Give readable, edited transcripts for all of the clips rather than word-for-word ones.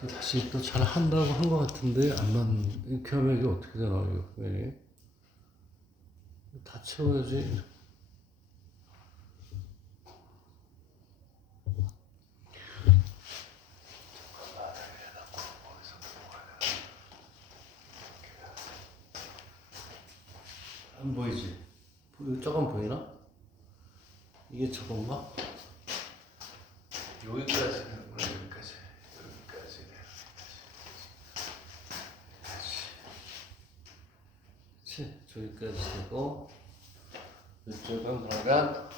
또 다시 또 잘 한다고 한 것 같은데 안 맞는 이렇게 하면 이게 어떻게 되나 이거 왜? 다 채워야지. 안 보이지? 조금 보이나? 이게 저건가? 여기까지 되는 거야, 여기까지. 여기까지. 그치? 저기까지 되고, 이쪽은 그러면,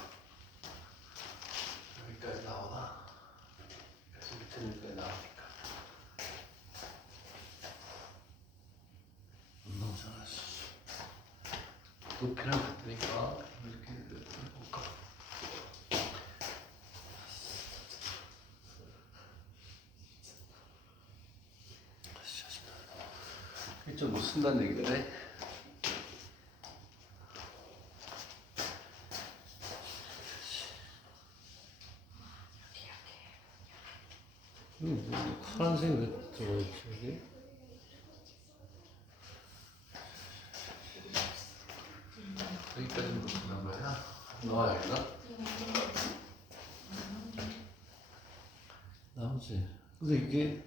여기까지 나오나? 그래서 밑에 여기까지 나오니까. 안 나오잖아, 씨. 높이랑 같으니까, 이렇게 볼까? 이게 좀 못 쓴다는 얘기네. 파란색 왜 들어있지 여기? 여기까지는 무슨 거야? 나와 여기가? 나오지. 근데 이게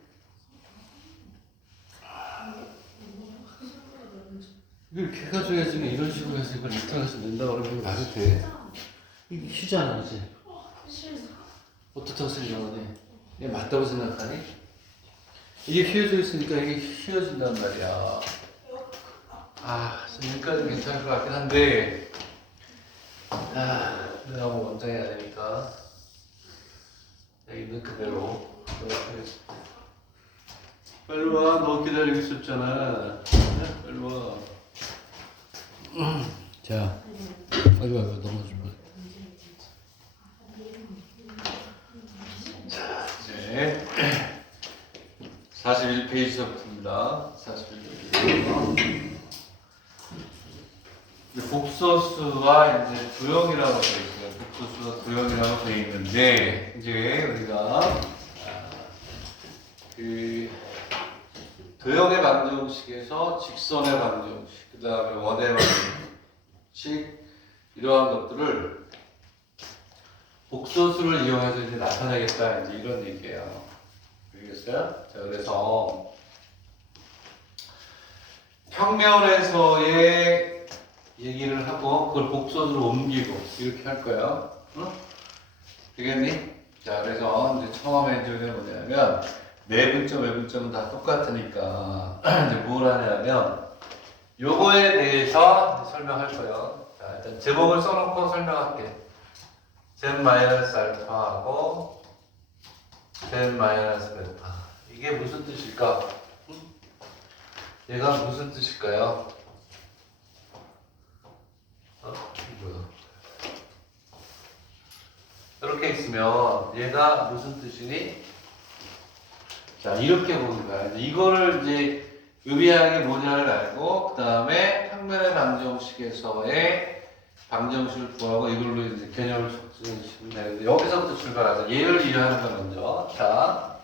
이렇게 해가지고 이런 식으로 해서 이걸 인터넷에 낸다 그러면 말이 돼? 이게 희잖아, 그지? 어떻다고 생각하니? 이게 맞다고 생각하니? 이게 휘어져 있으니까 이게 휘어진단 말이야. 여기까지 괜찮을 것 같긴 한데, 내가 뭐 원장이 아니니까, 여기 있는 그대로. 빨리 와, 너 기다리고 있었잖아. 빨리 와. 자, 아이고, 넘어지 마. 자, 이제 41페이지서부터입니다. 41페이지. 복소수와 이제 도형이라고 되어 있어요. 복소수와 도형이라고 되어 있는데, 이제 우리가 그 도형의 방정식에서 직선의 방정식, 그 다음에 원의 방정식, 이러한 것들을 복소수를 이용해서 이제 나타내겠다, 이제 이런 얘기예요. 알겠어요? 자, 그래서 평면에서의 얘기를 하고 그걸 복소수로 옮기고 이렇게 할 거예요. 응? 되겠니? 자, 그래서 이제 처음에 이제 뭐냐면 내분점, 외분점은 다 똑같으니까 이제 뭘 하냐면 요거에 대해서 설명할 거예요. 자, 일단 제목을 써놓고 설명할게. z-알파하고 z-베타. 이게 무슨 뜻일까? 응? 얘가 무슨 뜻일까요? 이거요. 이렇게 있으면 얘가 무슨 뜻이니? 자, 이렇게 보는 거야. 이거를 이제 의미하는 게 뭐냐를 알고, 그 다음에 평면의 방정식에서의 방정식을 구하고 이걸로 이제 개념을 적시면 되는데, 여기서부터 출발하자. 얘를 이해하는 거 먼저. 자,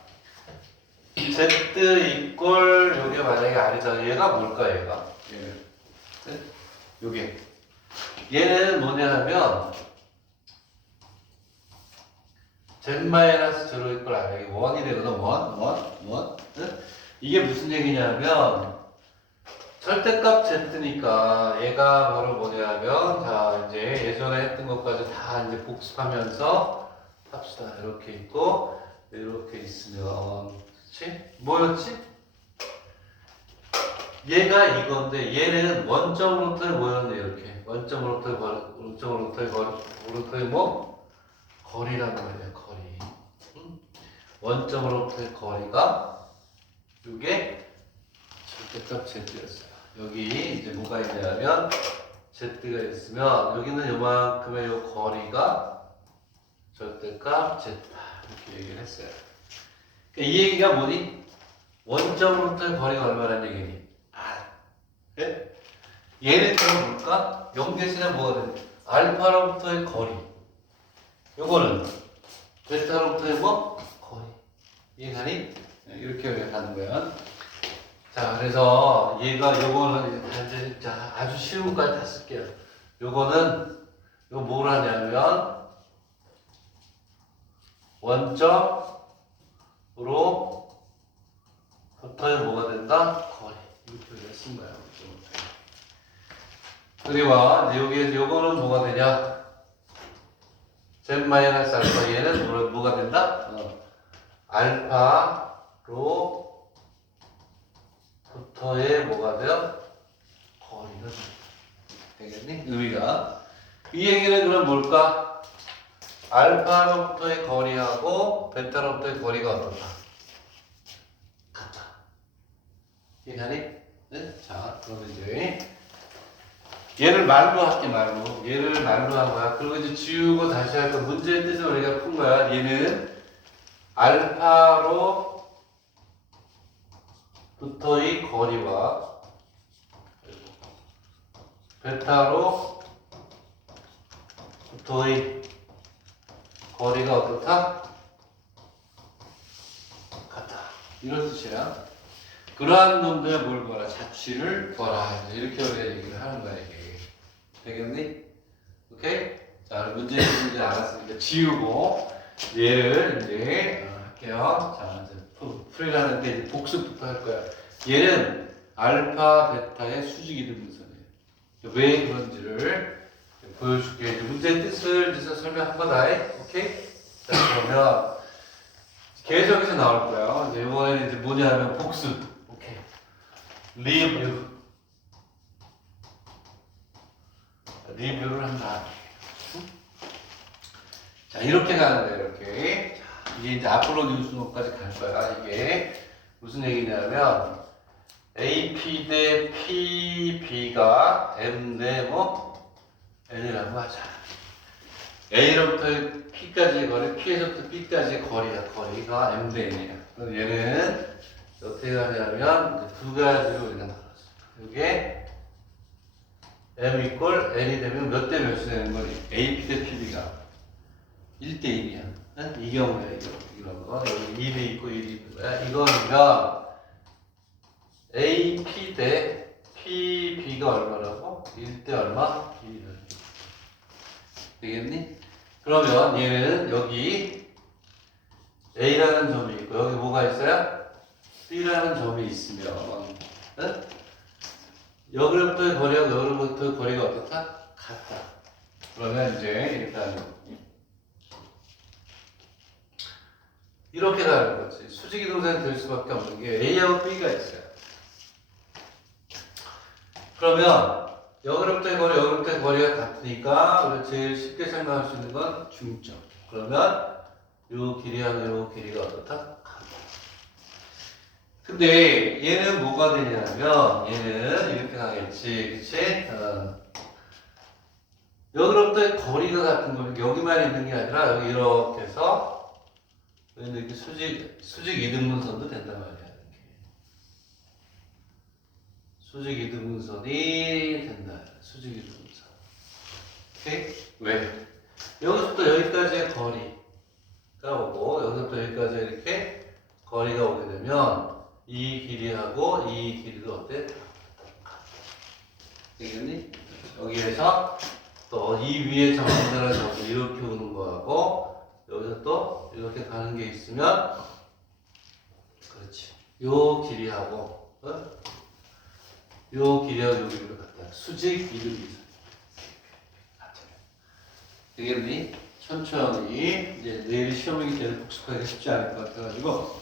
z 이꼴 요게 만약에 아니다. 얘가 뭘까, 얘가? 얘는. 요게. 얘는 뭐냐 하면 z-0 이꼴 아니야. 이게 1이 되거든. 1. 응? 이게 무슨 얘기냐면 절대값 z니까 얘가 바로 뭐냐면 자 이제 예전에 했던 것까지 다 이제 복습하면서 합시다. 이렇게 있고 이렇게 있으면 그렇지? 뭐였지? 얘가 이건데 얘는 원점으로부터의 뭐였네 이렇게 원점으로부터의 뭐? 거리란 말이야 거리. 원점으로부터의 거리가 이게 절대값 z였어요. 여기 이제 뭐가 있냐면 z가 있으면 여기는 요만큼의 요 거리가 절대값 z 이렇게 얘기를 했어요. 그러니까 이 얘기가 뭐니? 원점으로부터의 거리가 얼마란 얘기니? 예? 얘는 그럼 뭘까? 0 대신에 뭐가 되니? 알파로부터의 거리. 요거는 베타로부터의 뭐? 거리. 이해가니? 이렇게 가는 거야. 자, 그래서 얘가 요거는 이제 자, 아주 쉬운 것까지 다 쓸게요. 요거는 요 뭘 하냐면 원점으로 부터에 뭐가 된다? 거리. 이렇게 쓴 거야. 그리고 여기에서 요거는 뭐가 되냐? Z 마이너스 알파 얘는 뭐가 된다? 알파로 부터에 뭐가 돼요? 거리가 되겠니? 의미가. 이 얘기는 그럼 뭘까? 알파로부터의 거리하고 베타로부터의 거리가 어떻다? 같다. 이해가니? 네? 자, 그러면 이제 얘를 말로 할게, 말로. 얘를 말로 한 거야. 그리고 이제 지우고 다시 할 거. 문제의 뜻을 우리가 푼 거야. 얘는 알파로 부터의 거리와 베타로 부터의 거리가 어떻다? 같다. 이런 뜻이야. 그러한 놈들의 뭘 봐라? 자취를 봐라. 이렇게 우리가 얘기를 하는 거야, 이게. 되겠니? 오케이? 자, 문제는 이제 알았으니까 지우고 얘를 이제 할게요. 자, 이제 풀이라는데 이제 복습부터 할 거야. 얘는 알파, 베타의 수직 이등분선이에요. 왜 그런지를 보여줄게. 이제 문제의 뜻을 이제 설명한 거다. 오케이? 자, 그러면 계속해서 나올 거야. 이제 이번에는 이제 뭐냐면 복습. 오케이. 리뷰를 한다. 자, 이렇게 가는 거예요, 이렇게. 자, 이게 이제 앞으로 뉴스노까지 갈 거야. 이게 무슨 얘기냐면, AP 대 PB가 M 대 뭐? N이라고 하자. A로부터 P까지의 거리, P에서부터 B까지의 거리가 M 대 N이야. 그럼 얘는 어떻게 가냐면, 두 가지로 우리가 나눴어. 이게 M 이꼴 N이 되면 몇 대 몇이 되는 거니? AP 대 PB가 1대 1이야. 이 경우에 이런 거. 여기 2대 있고 1이 있는 거야. 이거면 AP 대 PB가 얼마라고? 1대 얼마? 2를. 되겠니? 그러면 얘는 여기 A라는 점이 있고 여기 뭐가 있어요? B라는 점이 있으면 여기로부터의 거리하고 여기로부터의 거리가 어떻다? 같다. 그러면 이제 일단 이렇게 가는 거지. 수직이동선이 될 수밖에 없는 게 A하고 B가 있어요. 그러면 여기로부터의 거리, 여기로부터의 거리가 같으니까 우리가 제일 쉽게 생각할 수 있는 건 중점. 그러면 요 길이하고 요 길이가 어떻다? 같다. 근데 얘는 뭐가 되냐면 얘는 이렇게 가겠지, 그치? 여기로부터의 거리가 같은 거는 여기만 있는 게 아니라 여기 이렇게 해서 이렇게 수직 이등분선도 된단 말이야. 수직 이등분선이 된다. 수직 이등분선. 오케이? 왜? 여기서부터 여기까지의 거리가 오고 여기서부터 여기까지 이렇게 거리가 오게 되면 이 길이하고 이 길이도 어때? 되겠니? 여기에서 또 이 위에 정원들을 잡고 이렇게 오는 거하고 여기서 또 이렇게 가는 게 있으면 그렇지. 요 길이하고 요 길이하고 요 길이가 같다. 수직 이등분선. 되겠니? 천천히 이제 내일 시험이기 때문에 복습하기가 쉽지 않을 것 같아가지고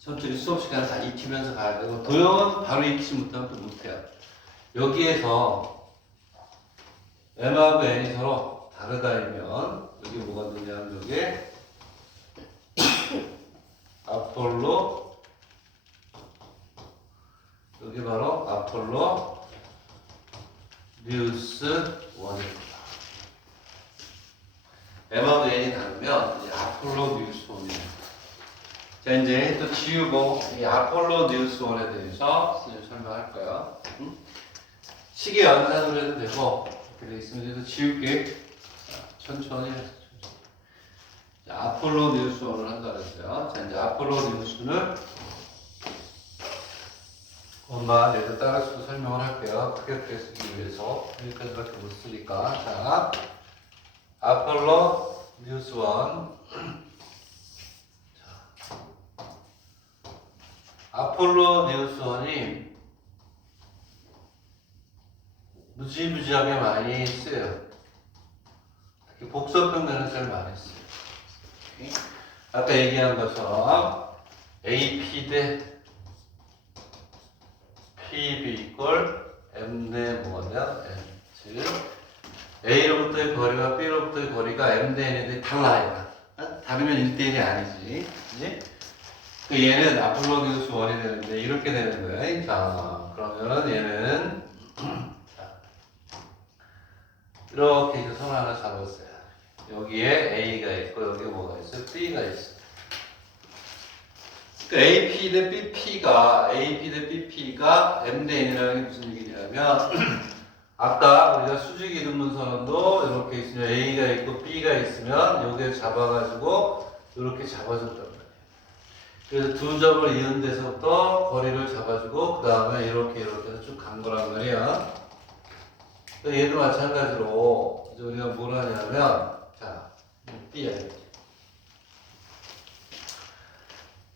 천천히 수업 시간 다 익히면서 가야 되고 도형은 바로 익히지 못하면 또 못해요. 여기에서 M하고 N이 서로 다르다면 여기 뭐가 되냐면 여기에 아폴로 여기 바로 아폴로 뉴스 원입니다. M하고 N이 다르면 이제 아폴로 뉴스 원입니다. 자, 이제 또 지우고 이 아폴로 뉴스 원에 대해서 설명할 거야. 시계 연산으로 해도 되고 이렇게 돼 있으면 이제 지울게. 자, 천천히 해서 자, 아폴로 뉴스 원을 한다 그랬어요. 자, 이제 아폴로 뉴스는 엄마 얘들 따라서 설명을 할게요. 크게 쓰기 위해서 여기까지밖에 못 쓰니까. 자, 아폴로 뉴스 1. 아폴로 뉴스 1이 무지무지하게 많이 쓰여요. 특히 복서평면을 제일 많이 써요. 아까 얘기한 것처럼 AP 대 PB 이꼴 M 대 뭐냐? M. 즉 A로부터의 거리와 B로부터의 거리가 M 대 N에 대해 달라요. 다르면 1대1이 아니지. 그치? 그 얘는 아폴로 뉴스 1이 되는데 이렇게 되는 거야. 자, 그러면은 얘는 이렇게 이제 손 하나 잡았어요. 여기에 A가 있고 여기에 뭐가 있어요? B가 있어. 그러니까 AP 대 BP가 M 대 N이라는 게 무슨 얘기냐면 아까 우리가 수직 이등분선언도 이렇게 있으면 A가 있고 B가 있으면 여기에 잡아가지고 이렇게 잡아줬단 말이에요. 그래서 두 점을 이은 데서부터 거리를 잡아주고 그 다음에 이렇게 해서 쭉 간 거란 말이야. 얘도 마찬가지로 이제 우리가 뭘 하냐면 자 B야.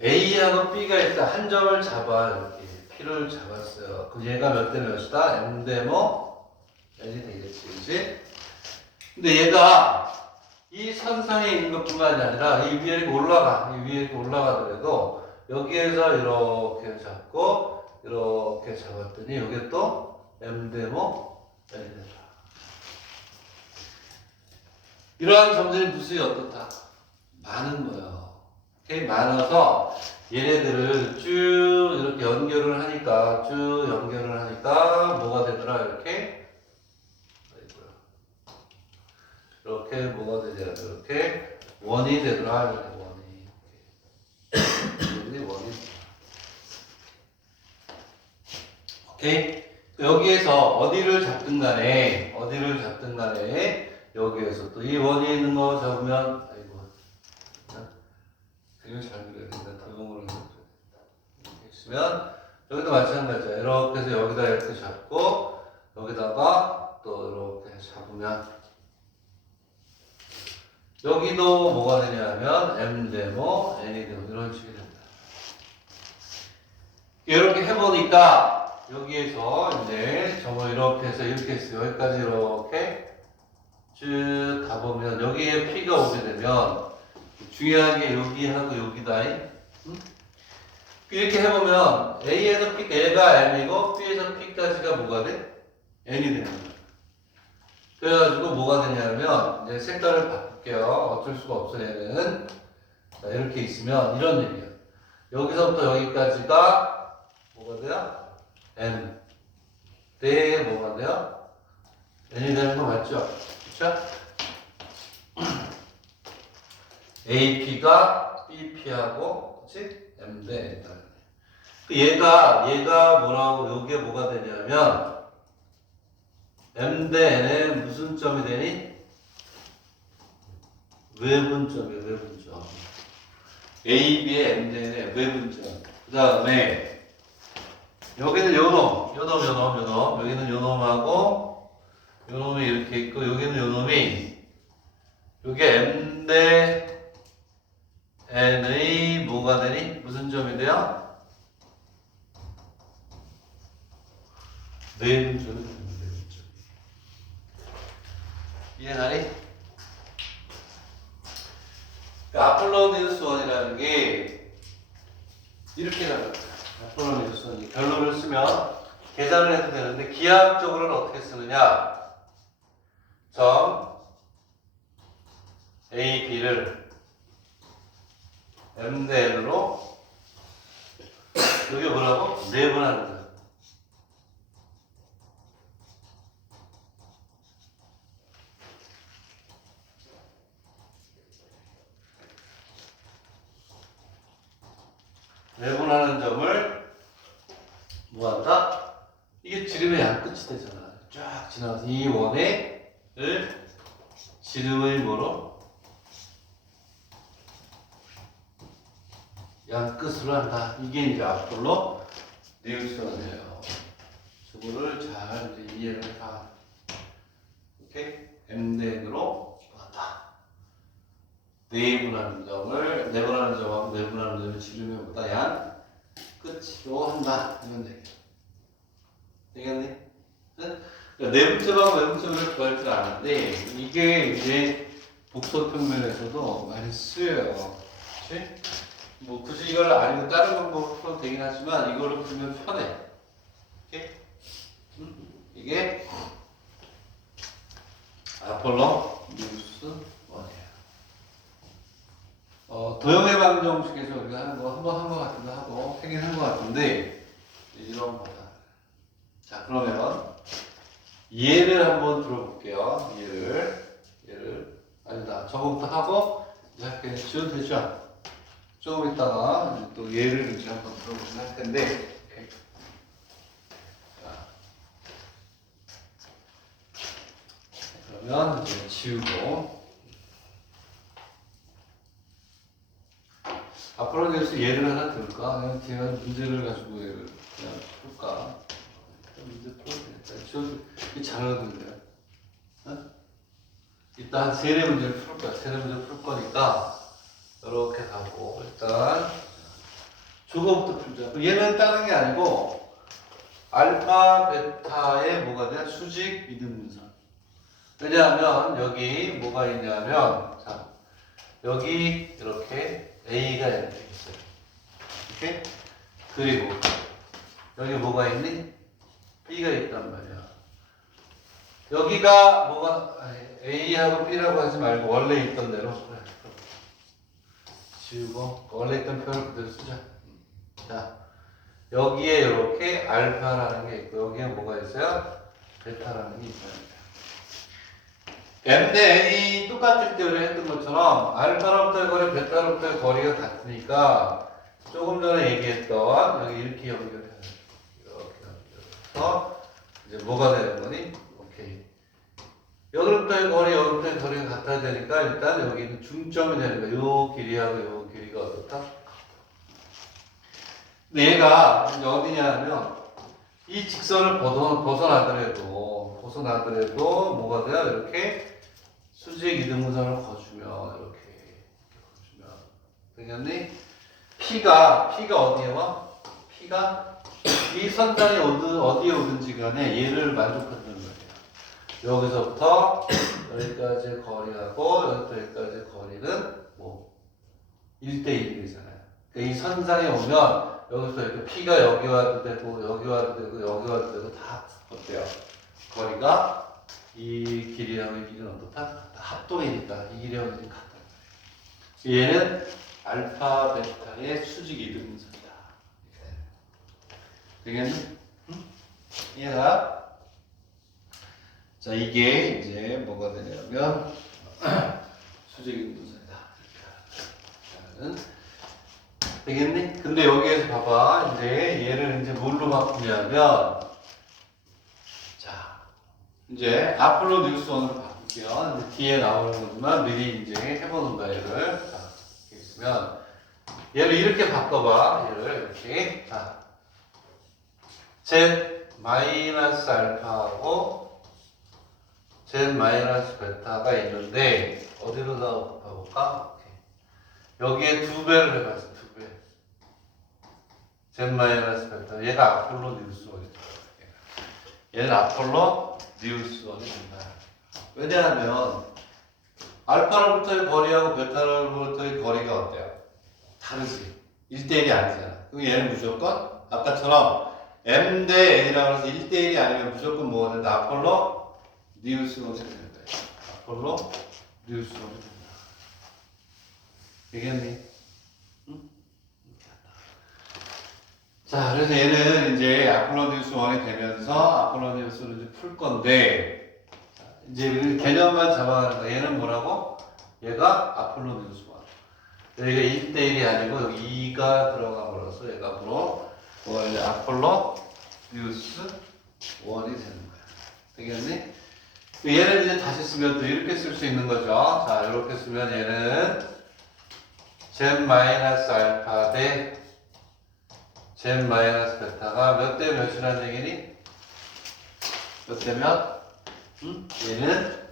A하고 B가 있다. 한 점을 잡아 이렇게 P를 잡았어요. 그럼 얘가 몇 대 몇이다? M 대 뭐? N이 되겠지, 그렇지? 근데 얘가 이 선상에 있는 것뿐만이 아니라 이 위에 이렇게 올라가, 이 위에 이렇게 올라가더라도 여기에서 이렇게 잡고 이렇게 잡았더니 여기 또 M 대 뭐? N이 되더라. 이러한 점들이 무수히 어떻다? 많은 거예요. 많아서 얘네들을 쭉 이렇게 연결을 하니까 뭐가 되더라 이렇게 뭐가 되냐 이렇게 원이 되더라 이렇게 원이 오케이. 여기에서 어디를 잡든 간에 여기에서 또 이 원이 있는 거 잡으면 이거 잘 그려야 된다. 도형으로 이렇게 있으면 여기도 마찬가지야. 이렇게 해서 여기다 이렇게 잡고 여기다가 또 이렇게 잡으면 여기도 뭐가 되냐면 M 데모, N이 데모 이런 식이 된다. 이렇게 해보니까 여기에서 이제 점을 이렇게 해서 이렇게 했어요. 여기까지 이렇게 쭉 가보면 여기에 P가 오게 되면 중요한 게 여기하고 여기다. 이렇게 해보면 A에서 P, A가 M이고 B에서 P까지가 뭐가 돼? N이 되는 거야. 그래가지고 뭐가 되냐면 이제 색깔을 바꿀게요. 어쩔 수가 없어 얘는. 자, 이렇게 있으면 이런 얘기야. 여기서부터 여기까지가 뭐가 돼요? N. 대 뭐가 돼요? N이 되는 거 맞죠? 그쵸? AP가 BP하고 그치? M 대 N이다. 얘가 뭐라고 여기에 뭐가 되냐면 M 대 N에 무슨 점이 되니? 외분점이에요. 외분점. AB의 M 대 N의 외분점. 그 다음에 여기는 요놈 여기는 요놈하고 요놈이 이렇게 있고 여기는 요놈이 요게 M 대 N의 뭐가 되니? 무슨 점이 돼요? 내분점이 됩니다. 내분점. 이해가니? 아폴로 뉴스 1이라는 게 이렇게 나가요. 아폴로 뉴스 1 결론을 쓰면 계산을 해도 되는데 기하학적으로는 어떻게 쓰느냐? 점 A, B를 M 대 N으로 여기 뭐라고? 내분하는 거야. 내분하는 점을 뭐한다? 이게 지름의 양 끝이 되잖아. 쫙 지나가서 이 원을 지름의 뭐로? 양 끝으로 한다. 이게 이제 아폴로 뉴스원이에요. 저거를 잘 이제 이해를 다 이렇게 m대으로 한다. 네분하는 점을 네분하는 점하고 네분하는 점을 지르면 보다 양 끝으로 한다. 이런 얘기. 되겠니? 응? 내분점하고 외분점을 구할 줄 아는데 이게 이제 복소 평면에서도 많이 쓰여요. 그치? 뭐 굳이 이걸 아니고 다른 방법으로 풀어도 되긴 하지만 이걸로 풀면 편해. 오케이? 이게 아폴로 뉴스 원이에요. 도형의 방정식에서 우리가 하는 거 한번 한 거 같은데 하고 하긴 한 거 같은데 이런 거다. 자 그러면 얘를 한번 들어볼게요. 얘를 아니다. 저거부터 하고 이렇게 지워도 되죠? 조금 있다가 또 얘를 이제 한번 들어보긴 할 텐데. 오케이. 자, 그러면 이제 지우고 앞으로 대해서 예를 하나 들을까? 그냥 제가 문제를 가지고 얘를 그냥 풀까? 문제 풀어도 되겠다. 지워도 이게 잘하거든요. 어? 일단 한 3네 문제를 풀 거야. 3네 문제 풀 거니까 이렇게 가고 일단 저거부터 풀자. 얘는 다른 게 아니고 알파, 베타의 뭐가 돼? 수직 이등분선. 왜냐하면 여기 뭐가 있냐면 자 여기 이렇게 A가 이렇게 있어요. 이렇게 그리고 여기 뭐가 있니? B가 있단 말이야. 여기가 뭐가 A하고 B라고 하지 말고 원래 있던 대로 그래. 지우고 원래 있던 표현을 그대로 쓰자. 자 여기에 이렇게 알파라는 게 있고 여기에 뭐가 있어요? 베타라는 게 있어요. M 대 N이 똑같을 때 우리 했던 것처럼 알파로부터의 거리, 베타로부터의 거리가 같으니까 조금 전에 얘기했던 여기 이렇게 연결해야 돼. 이렇게 연결해서 이제 뭐가 되는 거니? 오케이. 여기부터의 거리, 여기부터의 거리가 같아야 되니까 일단 여기는 중점이 되는 거야. 요 길이하고 요 길이가 어떻다? 근데 얘가 이제 어디냐면 이 직선을 벗어나더라도 뭐가 돼요? 이렇게 수직 이등분선을 거주면 이렇게 거주면 되겠니? P가 어디에 와? P가 이 선상이 어디에 오든지 간에 얘를 만족한다는 거예요. 여기서부터 여기까지 거리하고 여기부터 여기까지 거리는 뭐 1대1이잖아요. 그러니까 이 선상에 오면 여기서 이렇게 P가 여기 와도 되고 여기 와도 되고 여기 와도 되고 다 어때요? 거리가 이 길이랑 이 길이는 어떻다? 합동이니까 이 길이랑 이 길이는 같단 말이에요. 얘는 알파, 베타의 수직 이등분선이다. 되겠니? 응? 얘가 자 이게 이제 뭐가 되냐면 수직 이등분선이다. 되겠니? 근데 여기에서 봐봐. 이제 얘를 이제 뭘로 바꾸냐면 자 이제 앞으로 뉴스원으로 바꿀게요. 이제 뒤에 나오는 거지만 미리 이제 해보는 거야 얘를. 자 이렇게 있으면 얘를 이렇게 바꿔봐. 얘를 이렇게 자 Z 마이너스 알파하고 Z 마이너스 베타가 있는데 어디로 나가볼까? 여기에 2배를 해봤어. 2배. Z 마이너스 베타. 얘가 아폴로 뉴스원이 된다. 얘는 아폴로 뉴스원이 된다. 왜냐하면 알파로부터의 거리하고 베타로부터의 거리가 어때요? 다르지. 1대1이 아니잖아. 그럼 얘는 무조건 아까처럼 M 대 N이라고 해서 1대1이 아니면 무조건 뭐가 된다? 아폴로 뉴스원이 된다. 아폴로 뉴스원이 된다. 되겠니? 응? 자, 그래서 얘는 이제 아폴로니우스 1이 되면서 아폴로니우스를 이제 풀 건데, 자, 이제 개념만 잡아가는 거야. 얘는 뭐라고? 얘가 아폴로니우스 1. 여기가 1대1이 아니고 여기 2가 들어감으로써 얘가 앞으로 이제 아폴로니우스 1이 되는 거야. 되겠니? 얘는 이제 다시 쓰면 또 이렇게 쓸 수 있는 거죠. 자, 이렇게 쓰면 얘는 Z 마이너스 알파 대 Z 마이너스 베타가 몇 대 몇이라는 얘기니? 몇 대 몇? 응? 얘는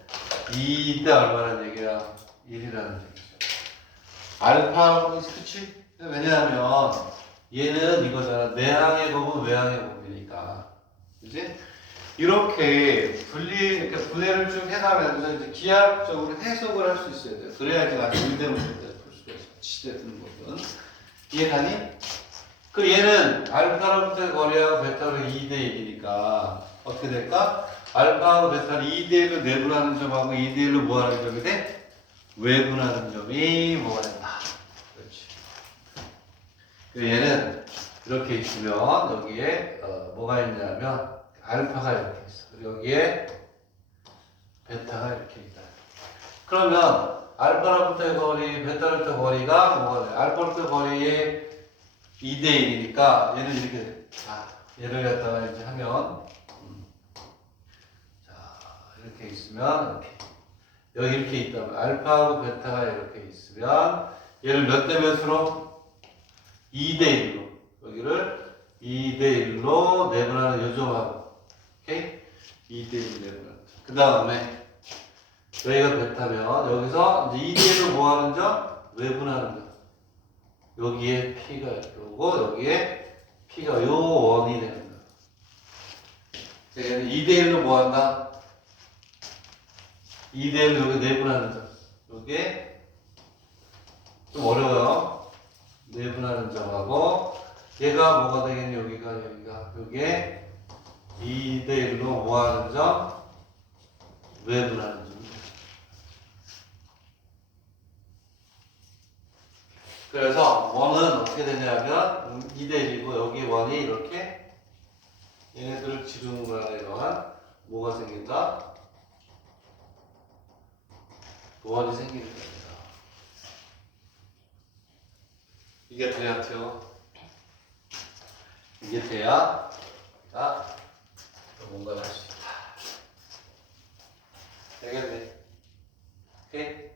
2대 얼마라는 얘기야? 1이라는 얘기죠. 알파, 그치? 왜냐하면 얘는 이거잖아. 내항의 곱은 외항의 곱이니까. 그치? 이렇게 그러니까 분해를 쭉 해가면서 이제 기하학적으로 해석을 할 수 있어야 돼요. 그래야지 나중에 일대 문제를 풀 수가 있어. 치대 드는 것은. 이해가니? 그 얘는 알파로부터의 거리하고 베타로 2대 1이니까 어떻게 될까? 알파하고 베타를 2대 1로 내분하는 점하고 2대 1로 뭐하는 점이 돼? 외분하는 점이 뭐가 된다. 그렇지. 그 얘는 이렇게 있으면 여기에 뭐가 있냐면 알파가 이렇게 있어. 그리고 여기에 베타가 이렇게 있다. 그러면 알파로부터의 거리, 베타로부터의 거리가 뭐가 돼? 알파로부터의 거리에 2대 1이니까 얘는 이렇게 돼. 자, 얘를 갖다가 이제 하면 자, 이렇게 있으면 이렇게 여기 이렇게 있다면 알파하고 베타가 이렇게 있으면 얘를 몇 대 몇으로? 2대 1로 여기를 2대 1로 내분하는 요점하고 오케이? 2대 1 내분하는 그 다음에 여기가 베타면 여기서 이제 2대 1로 뭐 하는 점? 외분하는 점 여기에 P가 이렇게 오고 여기에 P가 요 원이 되는 거야. 얘는 2대 1로 뭐 한다? 2대 1로 여기 내분하는 점 여기에 좀 어려워요. 내분하는 점하고 얘가 뭐가 되겠니? 여기에 2대 1로 뭐 하는 점? 외분하는 점. 그래서 원은 어떻게 되냐면 2대 1이고 여기 원이 이렇게 얘네들을 지름으로 하면 뭐가 생긴다? 원이 생기는 겁니다. 이게 돼야 돼요. 이게 돼야 자 뭔가를 할 수 있다. 되겠네. 오케이?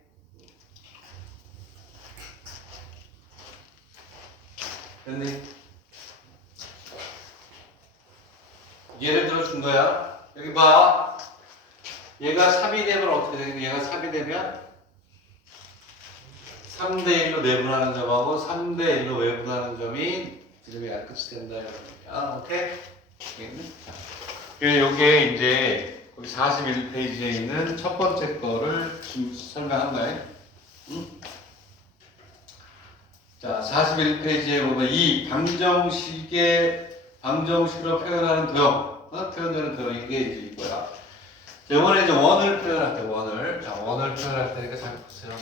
됐니? 예를 들어 준 거야. 여기 봐. 얘가 3이 되면 어떻게 되겠니? 얘가 3이 되면 3대 1로 내분하는 점하고 3대 1로 외분하는 점이 지름이 끝이 된다. 이러면 오케이? 되겠니? 요게 이제 거기 41페이지에 있는 첫 번째 거를 지금 설명한 거예요. 응? 자, 41페이지에 보면 이 방정식으로 표현하는 도형, 표현되는 도형 이게 이제 이거야. 자, 이번에 이제 원을 표현할 때 원을, 자 원을 표현할 때니까 잘 보세요.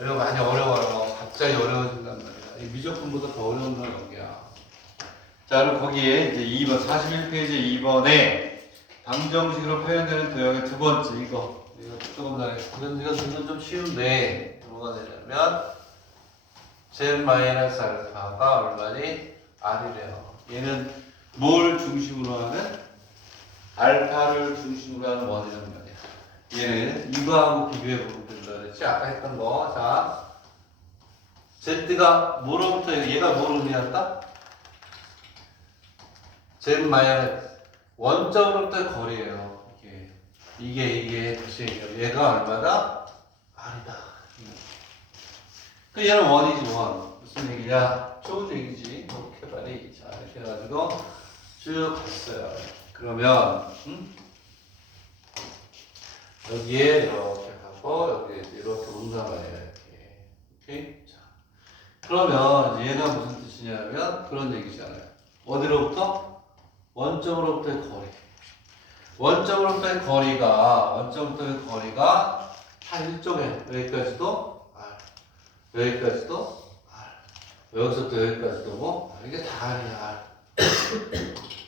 이거 많이 어려워요. 갑자기 어려워진단 말이야. 이 미적분보다 더 어려운 건 여기야. 자, 그럼 거기에 이제 2번 41페이지 2번에 방정식으로 표현되는 도형의 두 번째 이거 조금 전에 이건 좀 쉬운데 뭐가 되냐면 Z-알파가 얼마니? R이래요. 얘는 뭘 중심으로 하는? 알파를 중심으로 하는 원이란 말이야. 얘는 이거하고 비교해보면 된다 그랬지? 아까 했던 거. 자, Z가 뭐로부터 얘가 뭐로 의미한다? Z- 원점으로부터의 거리예요. 이게 다시 얘가 얼마다? R이다. 그 얘는 원이지 원. 무슨 얘기냐? 좋은 얘기지. 이렇게 말이 자 이렇게 해가지고 쭉 갔어요. 그러면 여기에 이렇게 가고 여기에 이렇게 온단 말이에요. 이렇게. 오케이? 자. 그러면 얘가 무슨 뜻이냐면 그런 얘기잖아요. 어디로부터? 원점으로부터의 거리. 원점으로부터의 거리가 다 일정해. 여기까지도 R. 여기까지도 R. 여기서부터 여기까지도 뭐? 이게 다 R이야.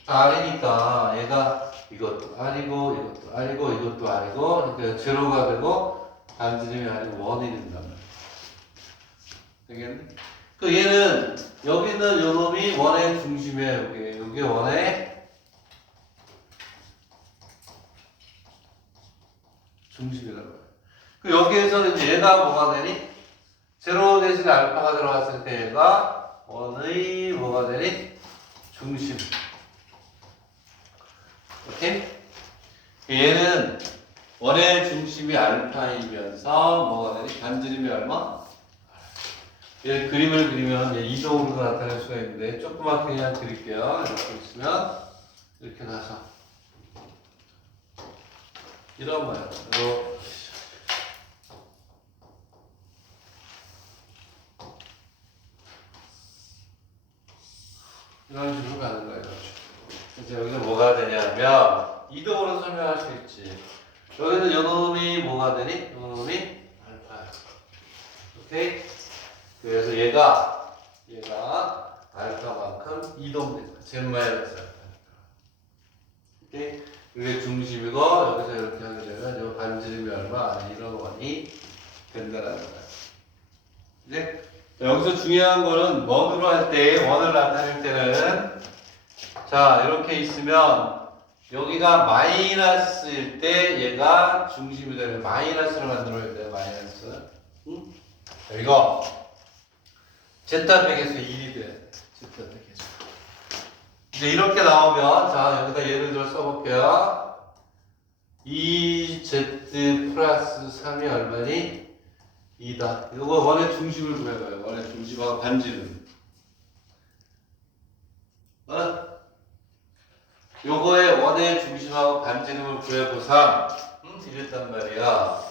다 R이니까 얘가 이것도 R이고 이것도 R이고 이것도 R이고 그러니까 제로가 되고 반지름이 아니고 원이 된단 말이야. 되겠네? 그 얘는 여기는 요놈이 원의 중심이에요. 여기 원의 중심이라고 해요. 그 여기에서는 이제 얘가 뭐가 되니? 제로 대신에 알파가 들어갔을 때 얘가 원의 뭐가 되니? 중심. 오케이? 얘는 원의 중심이 알파이면서 뭐가 되니? 반지름이 얼마? 얘 그림을 그리면 이동으로 나타낼 수가 있는데 조그맣게 그냥 그릴게요. 이렇게 있으면 이렇게 나서 이런 모양. 이런 식으로 가는 거예요. 그래서 여기서 뭐가 되냐면 이동으로 설명할 수 있지. 여기는 요놈이 뭐가 되니? 요놈이 알파야. 오케이? 그래서 얘가 알파만큼 이동된 거야. Z-알파. 오케이? 이게 중심이고 여기서 이렇게 하게 되면 요 반지름이 얼마? 이런 원이 된다라는 거야. 이제 여기서 중요한 거는 원으로 할 때, 원을 나타낼 때는 자 이렇게 있으면 여기가 마이너스일 때 얘가 중심이 되면 마이너스를 만들어야 돼요. 마이너스. 응? 이거 제타 백에서 1이 돼. 제타 백에서. 이제 이렇게 나오면 자 여기다 예를 들어 써볼게요. 2z 플러스 3이 얼마니? 2다. 이거 원의 중심을 구해봐요. 원의 중심하고 반지름. 요거의 원의 중심하고 반지름을 구해보자. 이랬단 말이야.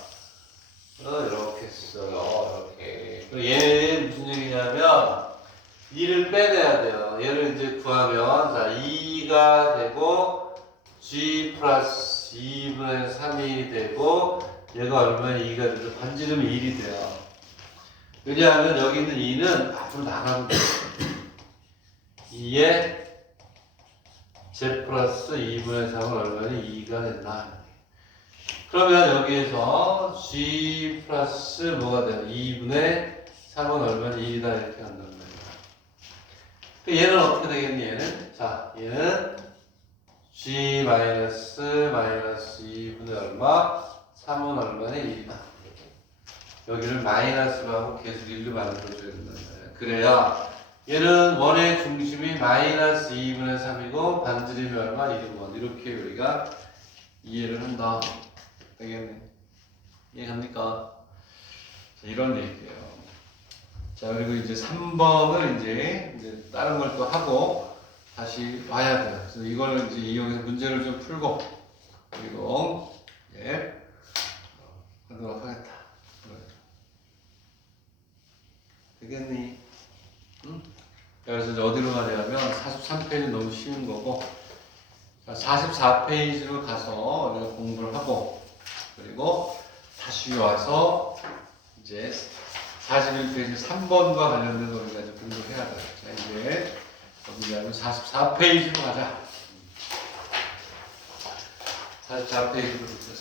이렇게 써요. 이렇게. 얘는 무슨 얘기냐면 2를 빼내야 돼요. 얘를 이제 구하면 자 2가 되고 g 플러스 2분의 3이 되고 얘가 얼마나 2가 돼서 반지름이 1이 돼요. 왜냐하면 여기 있는 2는 앞으로 나가면 돼요. 2에 z 플러스 2분의 3은 얼마나 2가 된다. 그러면 여기에서 g 플러스 뭐가 돼요? 2분의 3은 얼마나 2이다 이렇게 한단 말이야. 얘는 어떻게 되겠니? 얘는 자 얘는 g 마이너스 2분의 얼마? 3은 얼마나 1이다. 여기를 마이너스로 하고 계속 1로 만들어줘야 된단 말이야. 그래야 얘는 원의 중심이 마이너스 2분의 3이고 반지름이 얼마? 1은 이렇게 우리가 이해를 한다. 되겠네. 이해갑니까? 자, 이런 얘기예요. 자, 그리고 이제 3번을 이제 다른 걸 또 하고 다시 와야 돼요. 그래서 이걸 이제 이용해서 문제를 좀 풀고 그리고 하도록 하겠다. 되겠니? 응? 그래서 이제 어디로 가냐면 43페이지 너무 쉬운 거고 44페이지로 가서 우리가 공부를 하고 그리고 다시 와서 이제 41페이지 3번과 관련된 우리가 이제 공부를 해야 돼요. 자, 이제 어디냐면 44페이지로 가자.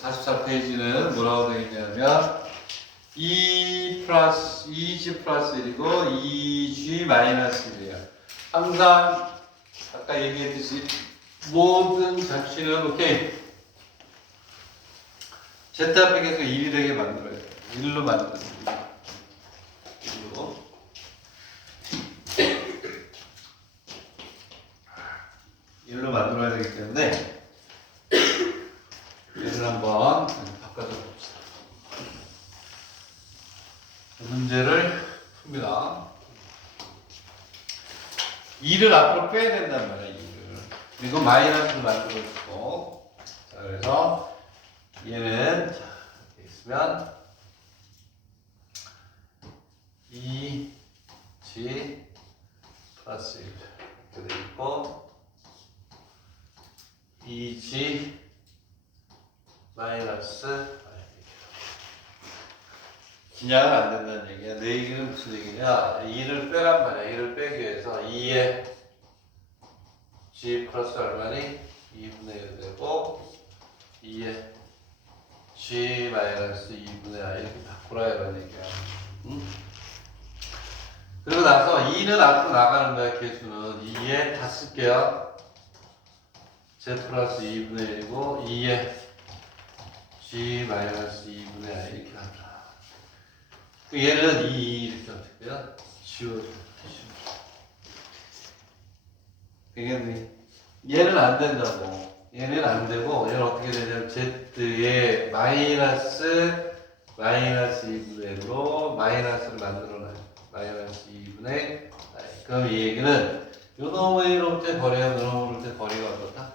44페이지는 뭐라고 되어 있냐면 2G 플러스 1이고 2G 마이너스 1이에요. 항상 아까 얘기했듯이 모든 잡식은 오케이 제타 백에서 1이 되게 만들어야 돼요. 1로 만들어요. 1로 만들어야 되기 때문에 얘를 한번 바꿔서 봅시다. 문제를 풉니다. 2를 앞으로 빼야 된단 말이야. 2를. 그리고 마이너스를 만들어주고 자 그래서 얘는 자, 이렇게 있으면 2g 플러스 1 이렇게 돼 있고 2g 마이너스 그냥은 안 된다는 얘기야. 내 얘기는 무슨 얘기냐? 2를 빼란 말이야. 2를 빼기 위해서 2에 g 플러스 얼마니? 2분의 1 되고 2에 g 마이너스 2분의 i 이렇게 바꾸라 이런 얘기야. 응? 그리고 나서 2는 앞으로 나가는 거야. 개수는 2에 다 쓸게요. z 플러스 2분의 1이고 2에 g 마이너스 2분의 i 이렇게 합니다. 얘는 2 이렇게 어떻게 돼요? 지워줘. 되겠니? 얘는 안 된다고. 얘는 안 되고 얘는 어떻게 되냐면 z의 마이너스 2분의 1로 마이너스를 만들어놔요. 마이너스 2분의 i. 그럼 이 얘기는 요 놈의 이렇게 거리가 요 놈의 거리가 어떻다? 같다.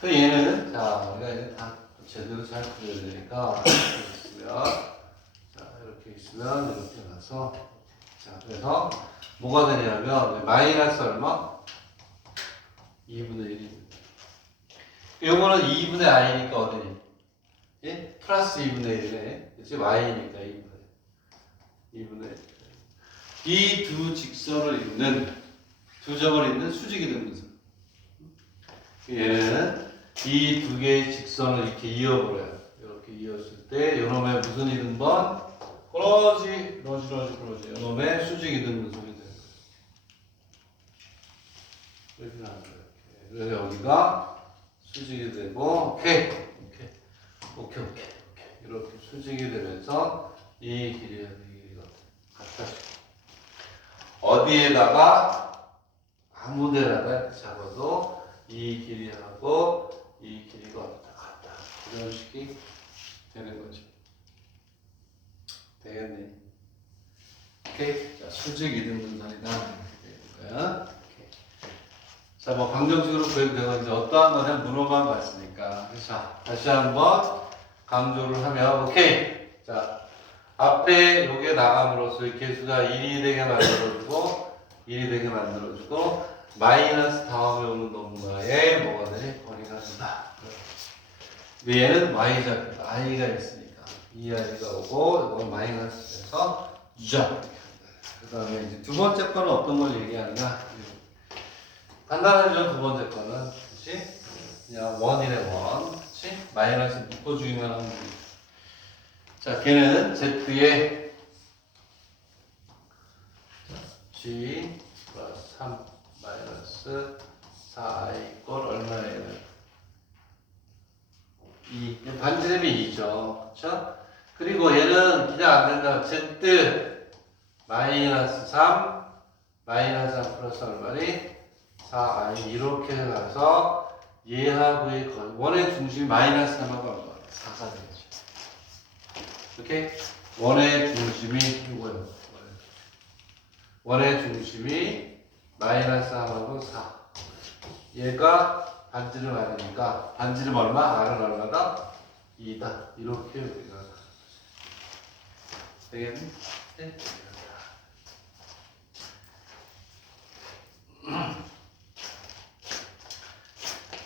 그럼 얘는 자 우리가 이제 다 제대로 잘 그려야 되니까 이렇게 있으면 자 이렇게 있으면 이렇게 가서 자 그래서 뭐가 되냐면 마이너스 얼마? 2분의 1입니다. 요거는 2분의 i니까 어디니? 예? 플러스 2분의 1이네. 그치? y니까 2분의 1. 이 두 직선을 잇는, 두 점을 잇는 수직이 됩니다. 얘는 이 두 개의 직선을 이렇게 이어버려요. 이렇게 이었을 때, 요놈의 무슨 이등번? 그러지. 요놈의 수직이 든 무슨 이등. 이렇게 나와요. 그래서 여기가 수직이 되고, 오케이. 이렇게 수직이 되면서 이 길이가 같아지고. 어디에다가 아무 데다가 잡아도 이 길이하고 이 길이가 같다. 이런 식이 되는 거죠. 되겠니? 오케이. 자, 수직 이등분선이다. 이렇게 되는 거야. 자, 뭐 방정식으로 구해도 되고 이제 어떠한 거냐 문호만 봤으니까. 자, 다시 한번 강조를 하면 오케이. 자, 앞에 요게 나감으로써 이 개수가 1이 되게 만들어주고 마이너스 다음에 오는 놈과의 뭐가 돼? 거리가 된다. 근데 얘는 y좌표 i가 있으니까 이 i가 오고 이건 마이너스 돼서 유자. 그 다음에 이제 두 번째 거는 어떤 걸 얘기하느냐? 간단하죠. 두 번째 거는 그렇지? 그냥 원이네 원, 그렇지? 마이너스 묶어주기만 하면 됩니다. 자, 걔는 z의 g 플러스 3 마이너스 4i 꼴 얼마예요? 2. 반지름이 2죠. 그렇죠? 그리고 얘는 그냥 안 된다. z 마이너스 3 마이너스 3 플러스 얼마니? 4i 이렇게 가서 얘하고의 원의 중심이 마이너스 3하고 얼마? 4가 되죠. 오케이? 원의 중심이 이거예요. 원의 중심이 마이너스 3하고 4. 얘가 반지름 아니니까 반지름 얼마? R은 얼마다? 2다. 이렇게 우리가 되겠니? 네?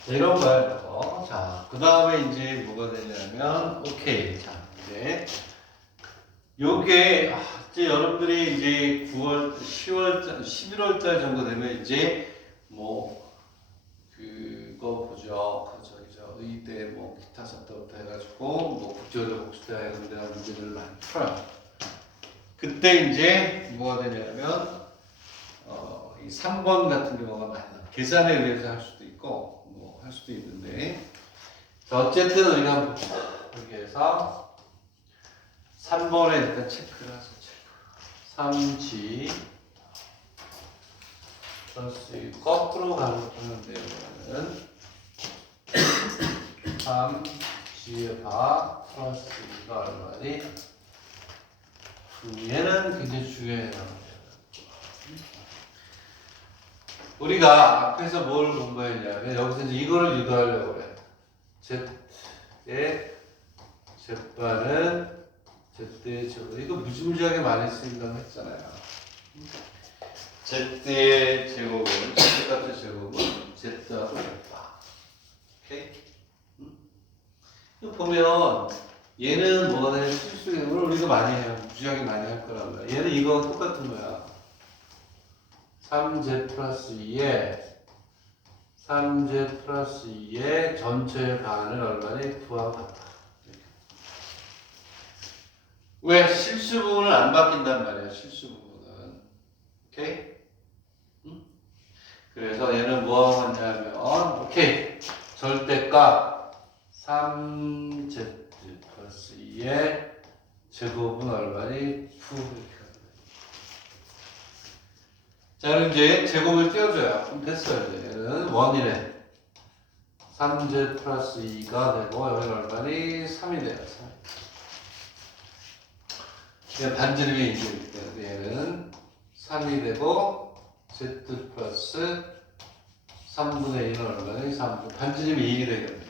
이런 거예요. 자, 그 다음에 이제 뭐가 되냐면, 오케이. 자, 이제, 요게, 이제 여러분들이 이제 9월, 10월, 11월달 정도 되면 이제, 뭐, 그거 보죠. 의대, 뭐, 기타 샀다부터 해가지고, 뭐, 국제어도 복수대 이런 데가 문제를 많이 풀어요. 그때 이제, 뭐가 되냐면, 이 3번 같은 경우가 많아요. 계산에 의해서 할 수도 있고, 할 수도 있는데 자, 어쨌든 우리가 한번 봅시다. 이렇게 해서 3번에 일단 체크를 하죠. 3g 플러스 거꾸로 가면 돼요. 3g의 바 플러스 2가 얼마니? 얘는 굉장히 중요해요. 우리가 앞에서 뭘 공부했냐면 여기서 이제 이거를 유도하려고 그래. Z의 Z바는 Z의 제곱. 이거 무지무지하게 많이 쓰인다고 했잖아요. Z의 제곱은 Z값의 제곱은 Z하고 Z바. 오케이? 이거 보면 얘는 뭐가 되냐면 실수를 우리가 많이 해요. 무지하게 많이 할 거란 말이야. 얘는 이거 똑같은 거야. 3z 플러스 2에 3z 플러스 2의 전체의 반을 얼마니? 9하고 같다. 왜? 실수 부분은 안 바뀐단 말이야. 실수 부분은. 오케이? 응? 그래서 얘는 뭐하고 같냐면 오케이. 절대값 3z 플러스 2의 제곱은 얼마니? 9 이렇게 합니다. 자, 그럼 이제 제곱을 띄워줘요. 그럼 됐어요. 이제 얘는 1이래. 3z 플러스 2가 되고 여기는 얼마니? 3이 돼요. 3. 얘는 반지름이 이제 얘는 3이 되고 z 플러스 3분의 1은 얼마니? 3. 반지름이 2이 되겠네.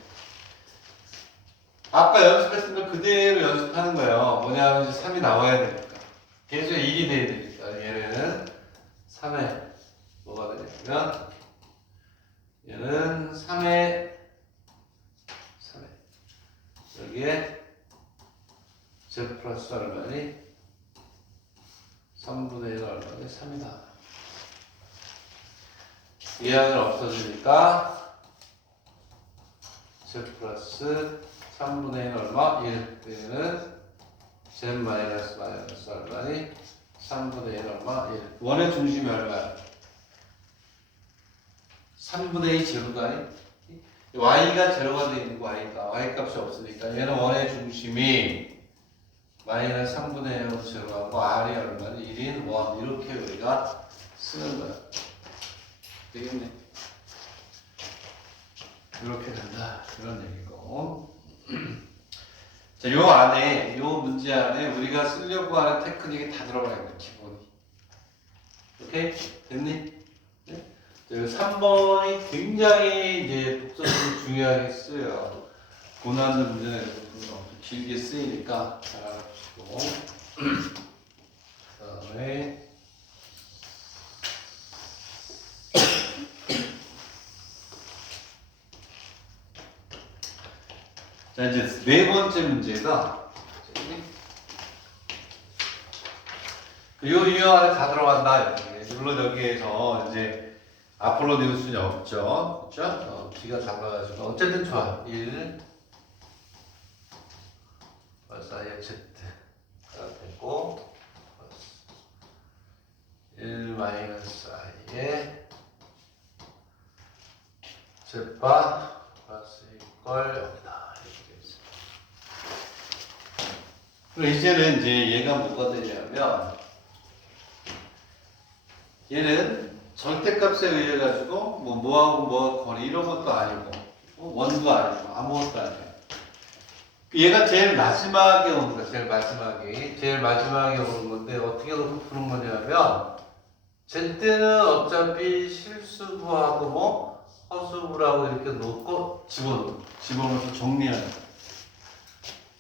아까 연습했던 거 그대로 연습하는 거예요. 뭐냐면 이제 3이 나와야 되니까. 계속 1이 돼야 되니까. 얘는 3에 뭐가 되냐면 얘는 3에 여기에 z 플러스 얼마니? 3분의 1 얼마니? 3이다. 이항은 없어지니까 z 플러스 3분의 1 얼마? 1. 얘는 z 마이너스 얼마니? 3분의 1 얼마? 1. 원의 중심이 얼마야? 3분의 2 제로가 아니? y가 제로가 되어 있는 거 y가. y 값이 없으니까 얘는 원의 중심이 마이너스 3분의 1로 제로하고 r이 얼마니? 1인 1. 이렇게 우리가 쓰는 거야. 되겠네. 이렇게 된다. 그런 얘기고. 자, 요 안에, 요 문제 안에 우리가 쓰려고 하는 테크닉이 다 들어가 있는 기본이. 오케이? 됐니? 네? 3번이 굉장히 이제 독서적으로 중요하게 쓰여요. 고난도 문제는 길게 쓰이니까 잘 알아주시고. 그 다음에 자, 이제 네 번째 문제가 요 안에 다 들어간다. 물론 여기에서 이제 아폴로니우스는 없죠. 그렇죠? 기가 작아가지고 어쨌든 좋아. 1 벌써 아예 Z가 되고 1 마이너스 I에 Z바 플러스 이퀄 여기다. 그리고 이제는 이제 얘가 뭐가 되냐면 얘는 절대값에 의해 가지고 뭐하고 뭐 거리 이런 것도 아니고 원도 아니고 아무것도 아니에요. 얘가 제일 마지막에 오는 거야. 제일 마지막에 오는 건데 어떻게 놓고 푸는 거냐면 Z는 어차피 실수부하고 뭐 허수부라고 이렇게 놓고 집어넣어서 정리하는 거야.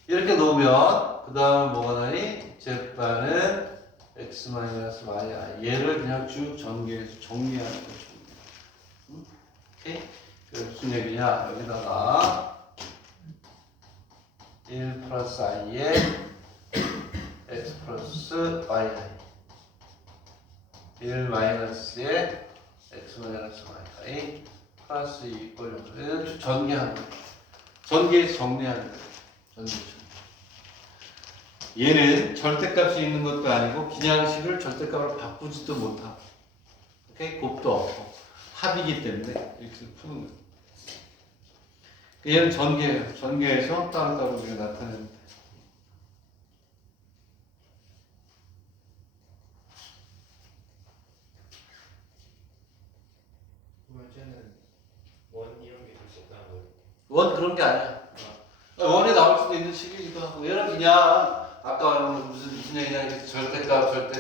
이렇게 놓으면 그 다음에 뭐가 나니? Z바는 x-y 얘를 그냥 쭉 전개해서 정리하는 거죠. 오케이? 그래서 무슨 얘기냐? 여기다가 1 플러스 i에 x 플러스 y 1 마이너스에 x 마이너스 y 플러스 2 이꼴 0. 얘는 쭉 전개하는 거예요. 전개해서 정리하는 거예요. 얘는 절대값이 있는 것도 아니고 기량식을 절대값으로 바꾸지도 못하고 오케이? 곱도 없고 합이기 때문에 이렇게 푸는 거예요. 얘는 전개예요. 전개해서 따로따로 우리가 나타냅니다. 문제는 원 이런 게 될 수 없다는 거예요. 원 그런 게 아니야. 원이 나올 수도 있는 식이기도 하고 얘는 그냥 아까 무슨 얘기냐 절대값은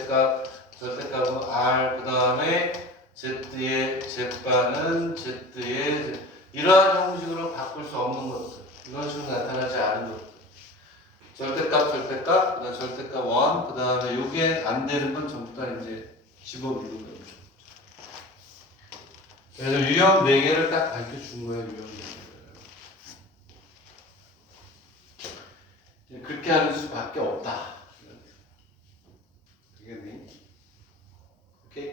R 그 다음에 Z의 Z바는 Z의 이러한 형식으로 바꿀 수 없는 것들 이런 식으로 나타나지 않은 것들 절대값 그 다음 절대값 원 그 다음에 요게 안 되는 건 전부 다 이제 집어넣는 거죠. 그래서 유형 4개를 딱 밝혀준 거예요. 유형 4개. 그렇게 하는 수밖에 없다. 되겠니? 오케이?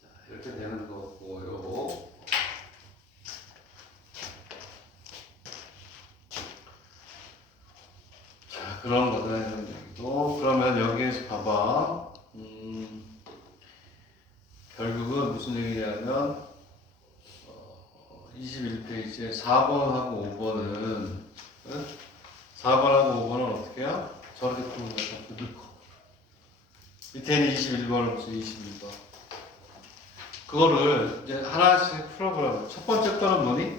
자, 이렇게 되는 거고요. 자, 그런 거는 얘기도. 그러면 여기에서 봐봐. 결국은 무슨 얘기냐면 21페이지에 4번하고 5번은 4번하고 5번은 어떻게 해요? 저렇게 푸는 거야. 넣고. 밑에는 21번을 보세요. 21번. 그거를 이제 하나씩 풀어보라고. 첫 번째 거는 뭐니?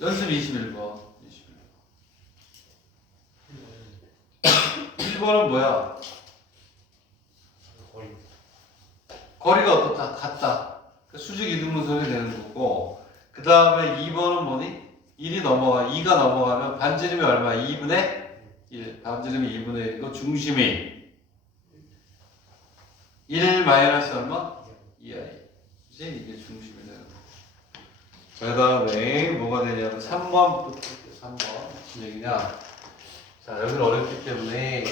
연습 21번. 1번은 뭐야? 거리. 거리가 어떻다? 같다. 수직 이등분선이 되는 거고, 그 다음에 2번은 뭐니? 1이 넘어가, 2가 넘어가면 반지름이 얼마? 2분의 1. 반지름이 2분의 1이고, 중심이 1 마이너스 얼마? 2i. 이제 이게 중심이 되는 거고. 그 다음에 뭐가 되냐면 3번 붙을게요. 3번. 무슨 얘기냐? 자, 여기는 어렵기 때문에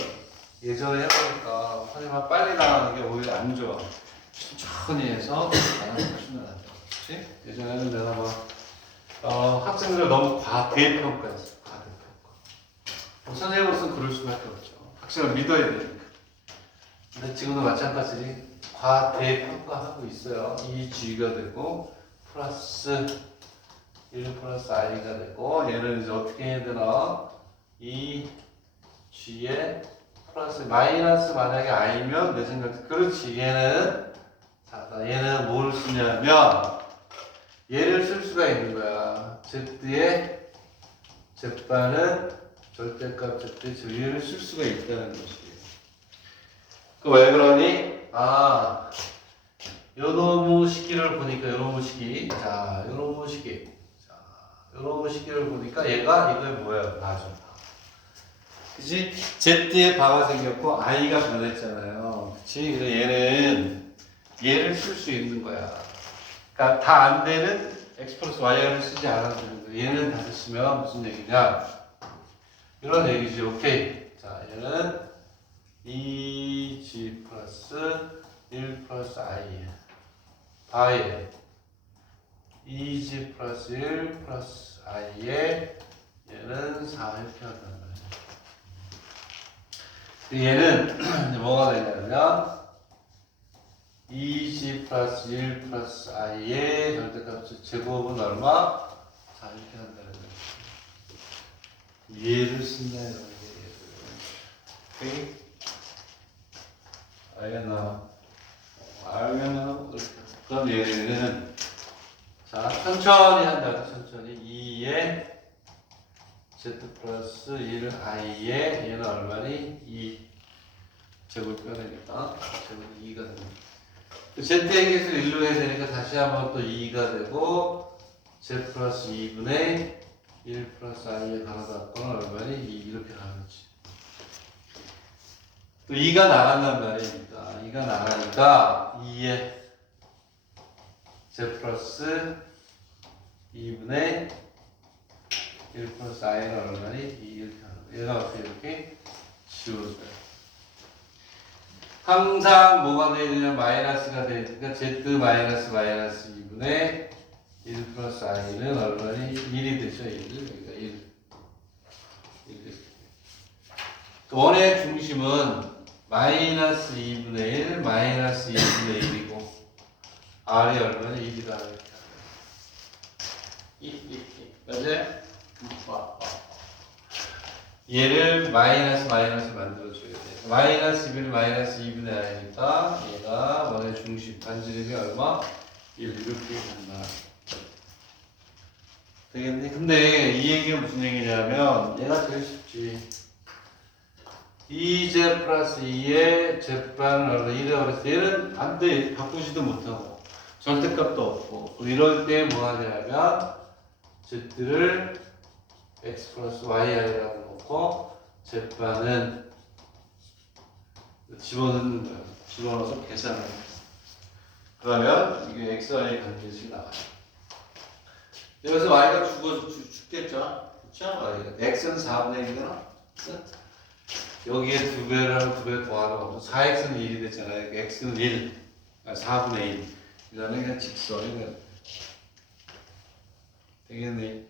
예전에 해보니까 하지만 빨리 나가는 게 오히려 안 좋아. 천천히 해서 나가는 게 훨씬 낫죠. 그치? 예전에는 내가 막 학생들을 너무 과대평가했어. 과대평가. 뭐 선생님으로서는 그럴 수밖에 없죠. 학생을 믿어야 되니까. 근데 지금도 마찬가지지. 과대평가하고 있어요. 2g가 되고 플러스 1 플러스 i가 되고 얘는 이제 어떻게 해야 되나? 2g에 플러스 마이너스 만약에 i면 내 생각 그렇지 얘는 자 얘는 뭘 쓰냐면 얘를 쓸 수가 있는 거야. z의 z바는 절대값 z의 얘를 쓸 수가 있다는 것이. 그 왜 그러니? 아 요놈의 식기를 보니까 요놈의 식기 자 요놈의 식기 자 요놈의 식기를 보니까 얘가 이거에 뭐야? 맞아. 그치? Z에 바가 생겼고 I가 변했잖아요. 그치? 그래서 얘를 쓸 수 있는 거야. 그러니까 다 안 되는 X 플러스 Y를 쓰지 않아도 되는 거야. 얘는 다시 쓰면 무슨 얘기냐? 이런 얘기지. 오케이. 자, 얘는 2G 플러스 1 플러스 I 바에 2G 플러스 1 플러스 I에 얘는 4 이렇게 한다는 거야. 얘는 이제 뭐가 되냐면 2g 플러스 1 플러스 i의 절대값의 제곱은 얼마? 자 이렇게 한다는 거예요. 얘를 쓴다는 거예요. 얘를. 알겠나? 알겠나? 그럼 얘는 자 천천히 한다. 천천히 2의 z 플러스 1 i에 얘는 얼마니? 2 제곱 빼내니까 제곱 2가 됩니다. z의 값을 1로 해야 되니까 다시 한번 또 2가 되고 z 플러스 2분의 1 플러스 i에 가로닫고는 얼마니? 2 이렇게 가는 거지. 또 2가 나간단 말이니까 2가 나가니까 2에 z 플러스 2분의 1 플러스 i는 얼마니? 2 이렇게 하는 거야. 얘가 어떻게 이렇게 지워져요. 항상 뭐가 되느냐 마이너스가 되니까 z 마이너스 마이너스 2분의 1 플러스 i는 얼마니? 1이 되죠. 1. 여기가 1. 1. 원의 중심은 마이너스 2분의 1 마이너스 2분의 1이고 r이 얼마니? 1이다. 이렇게. 맞아요? 얘를 마이너스 마이너스 만들어줘야 돼. 마이너스 1 마이너스 2분의 i니까 얘가 원의 중심 반지름이 얼마? 1 이렇게 간다. 되겠니? 근데 이 얘기가 무슨 얘기냐면 얘가 제일 쉽지. 2z 플러스 2의 z반은 얼마? 1에 그래서 얘는 안 돼. 바꾸지도 못하고 절대값도 없고 이럴 때 뭐 하냐면 z를 x 플러스 yi라고 놓고 z반은 집어넣는 거야. 집어넣어서 계산을 해. 그러면 이게 x, y 관계식이 나와요. 여기서 y가 죽겠죠? 그렇죠? x는 4분의 1이잖아? 여기에 2배를 2배 더하면 4x는 1이 됐잖아요. x는 1, 4분의 1. 이러면 그냥 직선이 되겠네.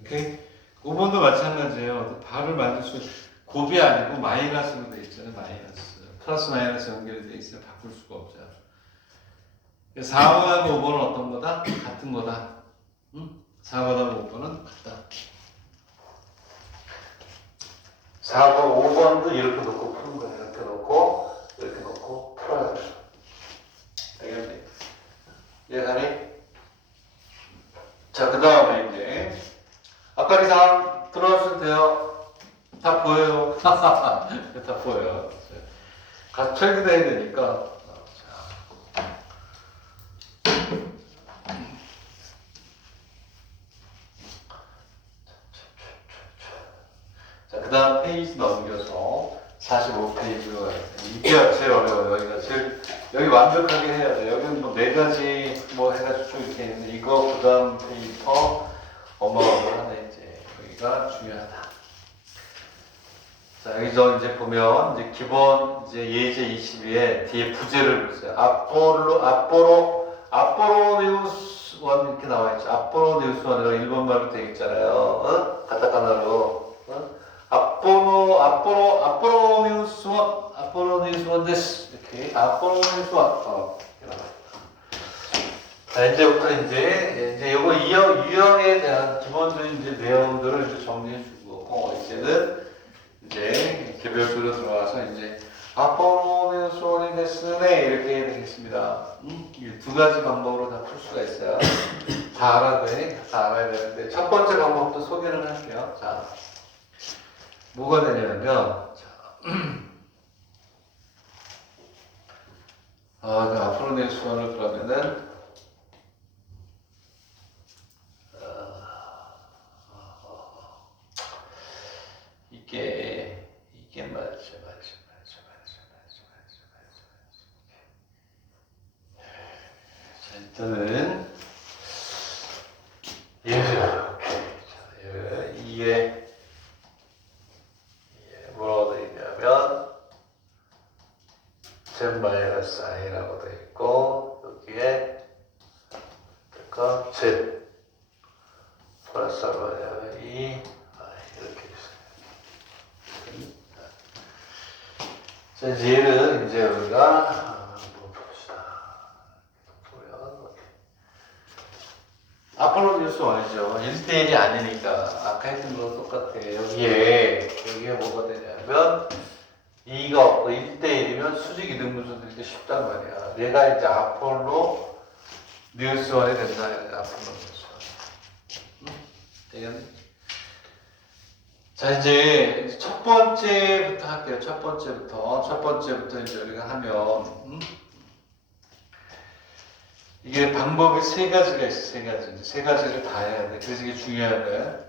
오케이? 5번도 마찬가지예요. 바를 만들 수 곱이 아니고 마이너스로 돼 있잖아요. 마이너스. 플러스 마이너스 연결이 돼 있으면 바꿀 수가 없잖아. 4번하고 5번은 어떤 거다? 같은 거다. 응? 4번하고 5번은 같다. 4번, 5번도 이렇게 놓고 푸는 거야. 이렇게 놓고 풀어야 돼. 알겠니? 이해가니? 자, 그 다음에 이제 앞가리상 들어가셔도 돼요. 다 보여요. 다 보여요. 같이 철기해야 되니까. 자, 그 다음 페이지 넘겨서 45페이지로 가야 돼. 이게 제일 어려워요. 여기 완벽하게 해야 돼. 여기는 뭐 4가지 뭐 해가지고 쭉 이렇게 있는데, 이거 그 다음 페이지부터 어마어마하네, 이제. 여기가 중요하다. 자, 여기서 이제 보면, 이제 기본, 이제 예제 22에 뒤에 부제를 보세요. 아포로니우스 원 이렇게 나와있죠. 아포로니우스 원이라고 일본말로 되어 있잖아요. 어? 가타카나로. 어? 아포로니우스 원 데스. 이렇게. 아포로니우스 원. 자, 이제부터 이제 요거 유형에 대한 기본적인 이제 내용들을 이제 정리해주고, 이제는 이제 개별적으로 들어와서 이제 아포로니우스 원이 데스네 이렇게 해야 되겠습니다. 이 2가지 방법으로 다 풀 수가 있어요. 다 알아야 되는데, 첫 번째 방법도 소개를 할게요. 자, 뭐가 되냐면, 그 아포로니우스 원을 그러면은, 이게 말이죠. 자, 일단은 이게 뭐라고 되어 있냐면 Z-I라고 되어 있고, 여기에 그러니까 Z 플러스 뭐냐면 이렇게 있어요. 자, 이제 얘는 이제 우리가 봅시다. 보면 아포로니우스 원이죠. 1대1이 아니니까 아까 했던 거랑 똑같아. 여기에 뭐가 되냐면 2가 없고 1대1이면 수직 이등분수 되기 쉽단 말이야. 얘가 이제 아폴로 뉴스 원이 된다. 아폴로 뉴스 원. 되겠네? 자, 이제 첫 번째부터 할게요. 첫 번째부터 이제 우리가 하면, 이게 방법이 3가지가 있어. 3가지. 3가지를 다 해야 돼. 그래서 이게 중요한 거야.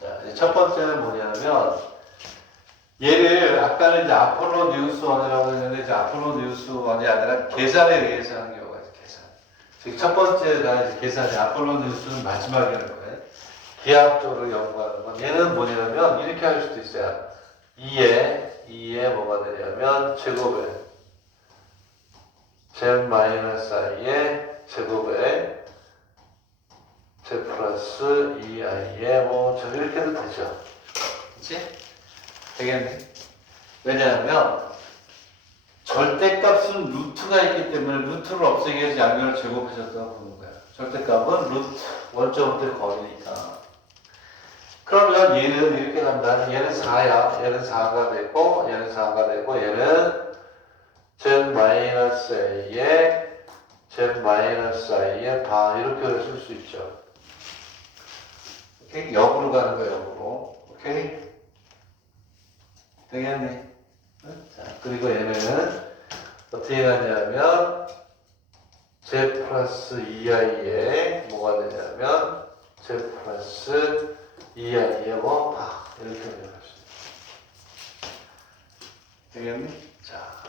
자, 이제 첫 번째는 뭐냐면, 얘를 아까는 이제 아폴로 뉴스 원이라고 했는데, 이제 아폴로 뉴스 원이 아니라 계산에 의해서 하는 경우가 있어. 계산. 즉, 첫 번째가 이제 계산이 아폴로 뉴스는 마지막에 하는 거예요. 기하학적으로 연구하는 건, 얘는 뭐냐면 이렇게 할 수도 있어요. 2에 뭐가 되냐면 제곱에 Z-I의 제곱에 Z 플러스 2i의 이렇게 해도 되죠. 그치? 되겠네. 왜냐하면 절대값은 루트가 있기 때문에 루트를 없애기 위해서 양변을 제곱하셨다고 보는 거야. 절대값은 루트 원점부터의 거리니까. 그러면 얘는 이렇게 간다. 얘는 4야. 얘는 4가 되고, 얘는 4가 되고, 얘는 Z-A의 Z-I의 바 이렇게 쓸 수 있죠. 오케이? 역으로 가는 거야, 역으로. 오케이? 되겠니? 자, 그리고 얘는 어떻게 가냐면 Z 플러스 2i에 뭐가 되냐면 Z 플러스 2i의 바 이렇게 되는 것입니다. 되겠니? 자,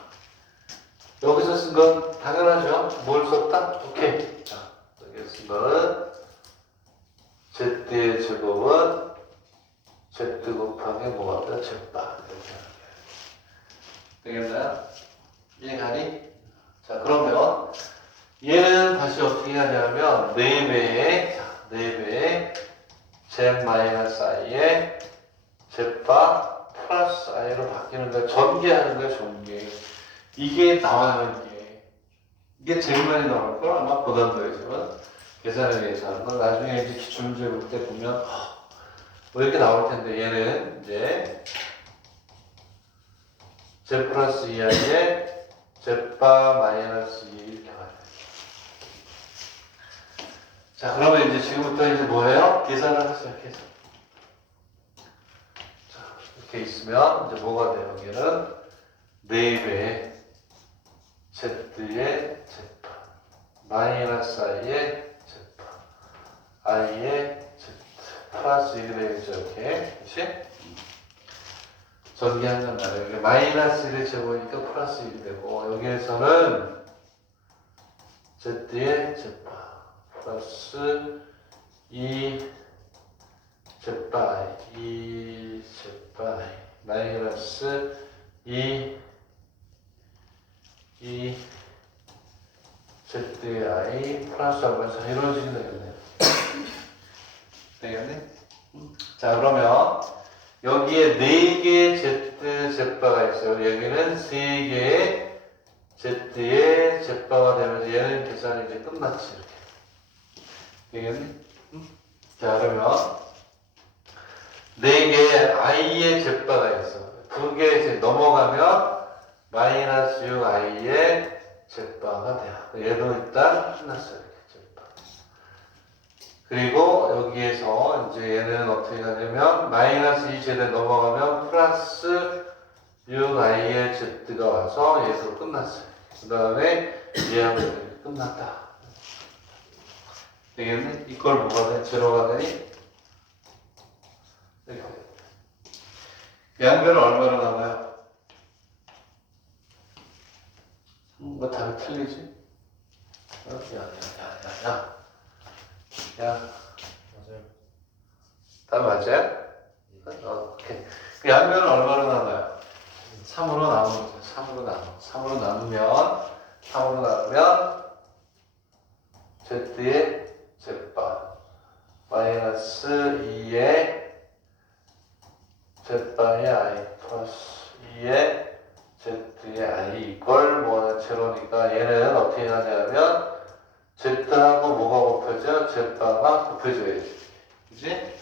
여기서 쓴 건 당연하죠. 뭘 썼다? 오케이. 자, 여기 쓴 거는 Z의 제곱은 Z 곱하기 뭐가 돼? Z바. 이렇게 하는 거예요. 되겠나요? 이해가니? 자, 그러면 얘는 다시 어떻게 하냐면 4배의 Z-I의 Z바 플러스 I로 바뀌는 거야. 전개하는 거야, 전개. 이게 나와요, 이게 제일 많이 나올 걸 아마 고단도에서는 계산에 의해서 하는 건 나중에 이제 기출문제 볼 때 보면 뭐 이렇게 나올 텐데, 얘는 이제 Z 플러스 2i에 Z바 마이너스 2 이렇게 가요. 자, 그러면 이제 지금부터 이제 뭐예요? 계산을 하세요, 계산. 자, 이렇게 있으면 이제 뭐가 돼요? 여기는 4배의 Z의 Z바 마이너스 i의 Z바 i의 Z 플러스 1이 되겠죠, 이렇게. 그치? 전개한단 말이에요. 여기 마이너스 1의 제곱이니까 플러스 1이 되고, 여기에서는 Z의 Z바 플러스 2 Z바 i 2 Z바 i 마이너스 2 Z의 i 플러스 알파에서 이런 식이 되겠네요. 되겠네? 자, 그러면 여기에 4개의 Z, Z바가 있어요. 여기는 3개의 Z의 Z바가 되면서 얘는 계산이 이제 끝났지, 이렇게. 되겠니? 자, 그러면 4개의 i의 Z바가 있어. 2개 이제 넘어가면 마이너스 6i의 Z바가 돼요. 얘도 일단 끝났어요, 이렇게 Z바. 그리고 여기에서 이제 얘는 어떻게 가냐면 마이너스 2z에 넘어가면 플러스 6i의 z가 와서 얘도 끝났어요. 그 다음에 얘하고 이렇게 끝났다. 되겠네? 이걸 뭐가 돼? 제로가 되니? 이렇게. 양변은 얼마나 남아요? 뭐 답이 틀리지? 야. 맞아요. 답 맞아요? 오케이. 그 양변은 얼마로 나눠요? 3으로 나누면 돼. 3으로 나누. 3으로 나누면 Z의 Z바 마이너스 2의 Z바의 i 플러스 2의 Z의 i 이걸 뭐는 제로니까 얘는 어떻게 하냐면 Z하고 뭐가 곱해져? Z바가 곱해져야지. 그치?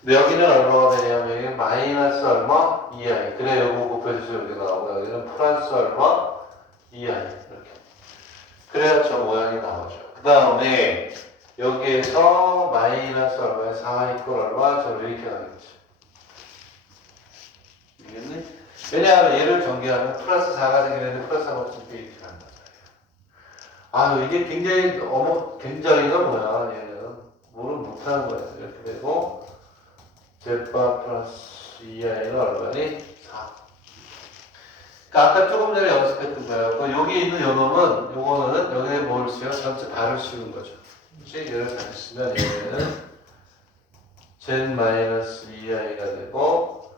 근데 여기는 얼마가 되냐면 여기 마이너스 얼마? 2i. 그래 요거 곱해줘서 여기 나오고 여기는 플러스 얼마? 2i. 이렇게. 그래야 저 모양이 나오죠. 그 다음에 여기에서 마이너스 얼마에 4 이퀄 얼마? 저 이렇게 나겠지. 알겠니? 왜냐하면 얘를 전개하면 플러스 4가 되겠는데 플러스 4가 없으니까 이렇게 간단 말이야. 이게 굉장히가 뭐야, 얘는. 뭐를 못하는 거야. 이렇게 되고, Z바 플러스 2i가 얼마니? 4. 그러니까 아까 조금 전에 연습했던 거예요. 여기 있는 요 놈은, 요거는, 여기에 뭘 씌워? 전체 발을 씌운 거죠. 그치? 얘를 다시 쓰면 얘는 Z-2i가 되고,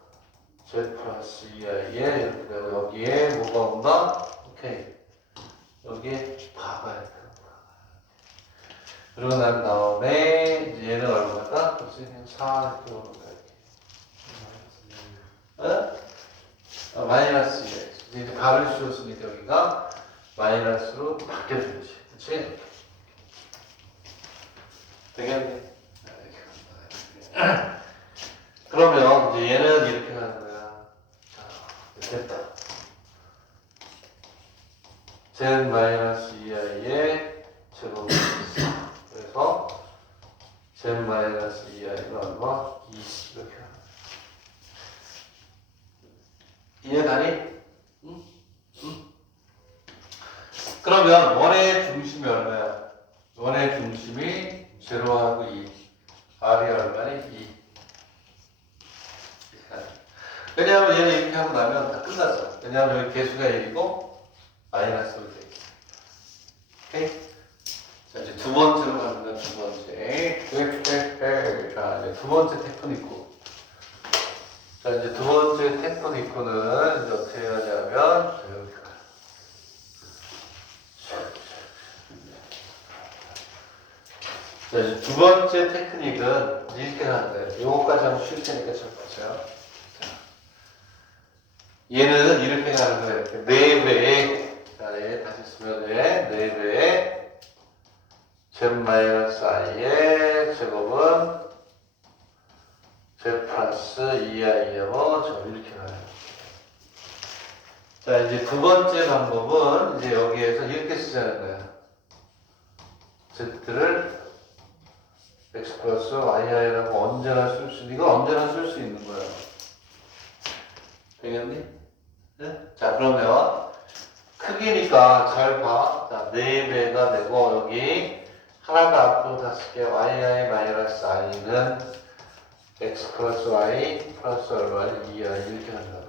Z 플러스 2i에 이렇게 되고, 여기에 뭐가 온다? 오케이. 여기에 바가 있다. 그러고 난 다음에 이제 얘는 얼마다? 그치? 그냥 4 이렇게 오는 거야. 어? 마이너스 2. 이제 바를 씌웠으니까 여기가 마이너스로 바뀌어주지. 그치? 되겠네. 그러면 이제 얘는 이렇게 가는 거야. 자, 됐다. Z-2i의 제곱이 있어. 그래서 Z-2i가 얼마? 20 이렇게 하는 거야. 이해가니? 응? 그러면 원의 중심이 얼마야? 원의 중심이 0하고 2. R이 얼마니? 2. 왜냐하면 얘는 이렇게 하고 나면 다 끝났어. 왜냐하면 여기 개수가 1이고 마이너스로 돼 있어. 오케이? 자, 이제 두 번째로 갑니다. 두 번째. 자, 이제 두 번째 테크니크. 자, 이제 두 번째 테크니크는 이제 어떻게 하냐면, 이렇게 가요. 자, 이제 두 번째 테크닉은 이렇게 하는 거예요. 요거까지 하면 쉴 테니까 잘 보세요. 자, 얘는 이렇게 하는 거예요. 4배의, 자, 얘 다시 쓰면 얘 4배의 Z-i의 제곱은 Z 플러스 2i하고 저 이렇게 가요. 자, 이제 두 번째 방법은 이제 여기에서 이렇게 쓰자는 거야. Z를 x 플러스 yi라고 언제나 쓸 수, 이거 언제나 쓸 수 있는 거야. 되겠니? 네? 자, 그러면 크기니까 잘 봐. 자, 4배가 되고, 여기 하나가 앞으로 다섯 개, yi 마이너스 i는 x 플러스 y 플러스 얼마 2i 이렇게 한다고 해.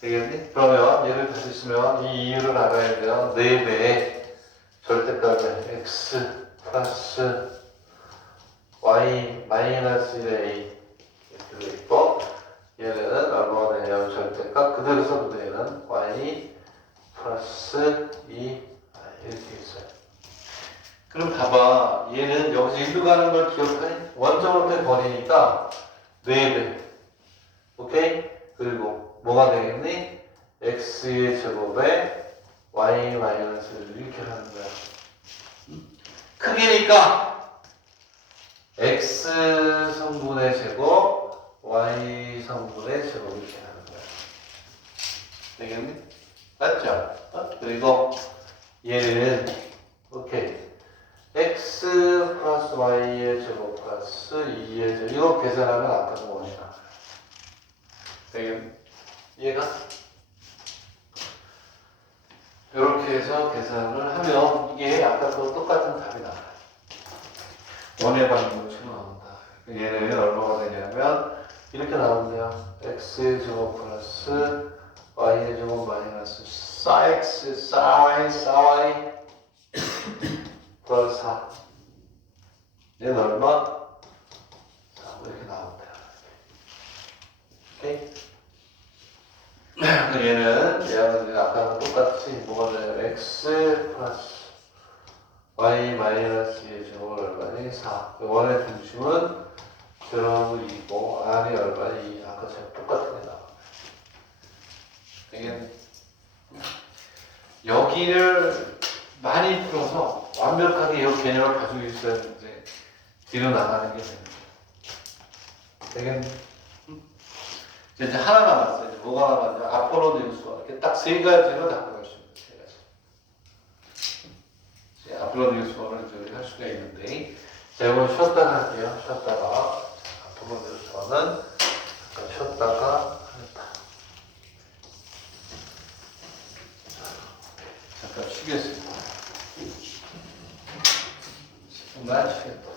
되겠니? 그러면 얘를 다시 쓰면 이 이유를 알아야 돼요. 4배의 절대값은 x 플러스 y 마이너스 1a 이렇게 되어있고, 얘는 얼마가 되냐면 절대값 그대로 써도 돼. 얘는 y 플러스 2 이렇게 있어요. 그럼 봐봐. 얘는 여기서 일로 가는 걸 기억하니? 원점으로부터의 거리니까 4배. 오케이? 그리고 뭐가 되겠니? x의 제곱에 y 마이너스를 이렇게 하는 거야. 크기니까 x 성분의 제곱, y 성분의 제곱 이렇게 하는 거야. 되겠니? 맞죠? 그리고 얘는 오케이. x 플러스 y의 제곱 플러스 2의 제곱 이거 계산하면 아까 원이 나와요. 되겠니? 이해가? 이렇게 해서 계산을 하면 이게 아까도 똑같은 답이 나와요. 원의 방정식이 나온다. 얘는 얼마가 되냐면 이렇게 나온대요. x의 제곱 플러스 y의 제곱 마이너스 4x, 4y 플러스 4. 얘는 얼마? 자, 이렇게 나온다. 오케이? 얘는 아까랑 똑같이 뭐가 돼요? x 플러스 y 마이너스의 제곱은 얼마니? 4. 원의 중심은 제곱 2고 r이 얼마니? 아까처럼 똑같은 게 나와요. 되겠니? 여기를 많이 풀어서 완벽하게 이 개념을 가지고 있어야 이제 뒤로 나가는 게 됩니다. 되겠니? 이제 하나 남았어요. 이제 뭐가 남았냐? 앞으로 뉴스와 이렇게 딱 세 가지로 답변할 수 있는 세 가지. 앞으로 뉴스와를 이제 할 수가 있는데, 자, 이건 쉬었다가 할게요. 쉬었다가 앞으로 뉴스와는 잠깐 쉬었다가 하겠다. 잠깐 쉬겠습니다. 10분만 쉬겠다.